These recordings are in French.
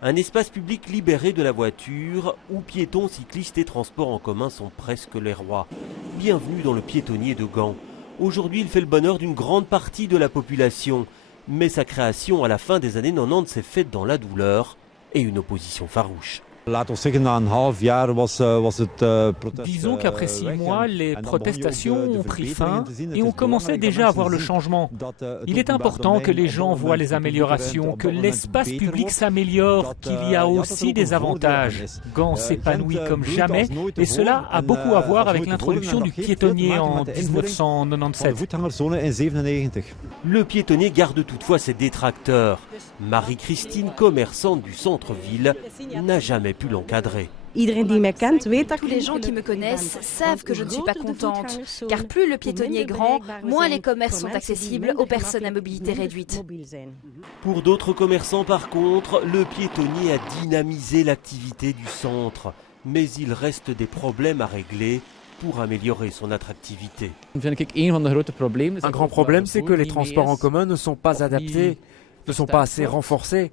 Un espace public libéré de la voiture, où piétons, cyclistes et transports en commun sont presque les rois. Bienvenue dans le piétonnier de Gand. Aujourd'hui, il fait le bonheur d'une grande partie de la population. Mais sa création à la fin des années 90 s'est faite dans la douleur et une opposition farouche. Disons qu'après 6 mois, les protestations ont pris fin et on commençait déjà à voir le changement. Il est important que les gens voient les améliorations, que l'espace public s'améliore, qu'il y a aussi des avantages. Gand s'épanouit comme jamais et cela a beaucoup à voir avec l'introduction du piétonnier en 1997. Le piétonnier garde toutefois ses détracteurs. Marie-Christine, commerçante du centre-ville, n'a jamais pu l'encadrer. Tous les gens qui me connaissent savent que je ne suis pas contente, car plus le piétonnier est grand, moins les commerces sont accessibles aux personnes à mobilité réduite. Pour d'autres commerçants par contre, le piétonnier a dynamisé l'activité du centre. Mais il reste des problèmes à régler pour améliorer son attractivité. Un grand problème, c'est que les transports en commun ne sont pas adaptés, ne sont pas assez renforcés,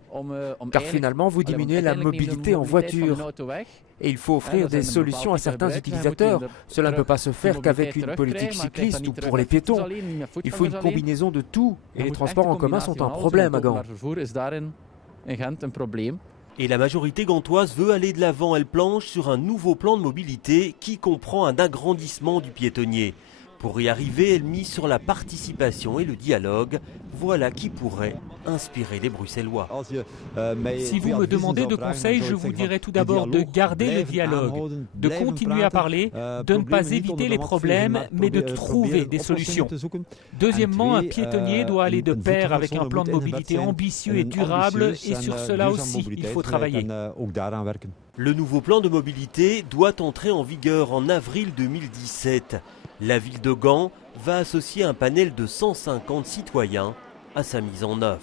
car finalement vous diminuez la mobilité en voiture. Et il faut offrir des solutions à certains utilisateurs. Cela ne peut pas se faire qu'avec une politique cycliste ou pour les piétons. Il faut une combinaison de tout, et les transports en commun sont un problème à Gand. Et la majorité gantoise veut aller de l'avant. Elle planche sur un nouveau plan de mobilité qui comprend un agrandissement du piétonnier. Pour y arriver, elle mise sur la participation et le dialogue. Voilà qui pourrait inspirer les Bruxellois. Si vous me demandez de conseils, je vous dirais tout d'abord de garder le dialogue, de continuer à parler, de ne pas éviter les problèmes, mais de trouver des solutions. Deuxièmement, un piétonnier doit aller de pair avec un plan de mobilité ambitieux et durable, et sur cela aussi, il faut travailler. Le nouveau plan de mobilité doit entrer en vigueur en avril 2017. La ville de Gand va associer un panel de 150 citoyens à sa mise en œuvre.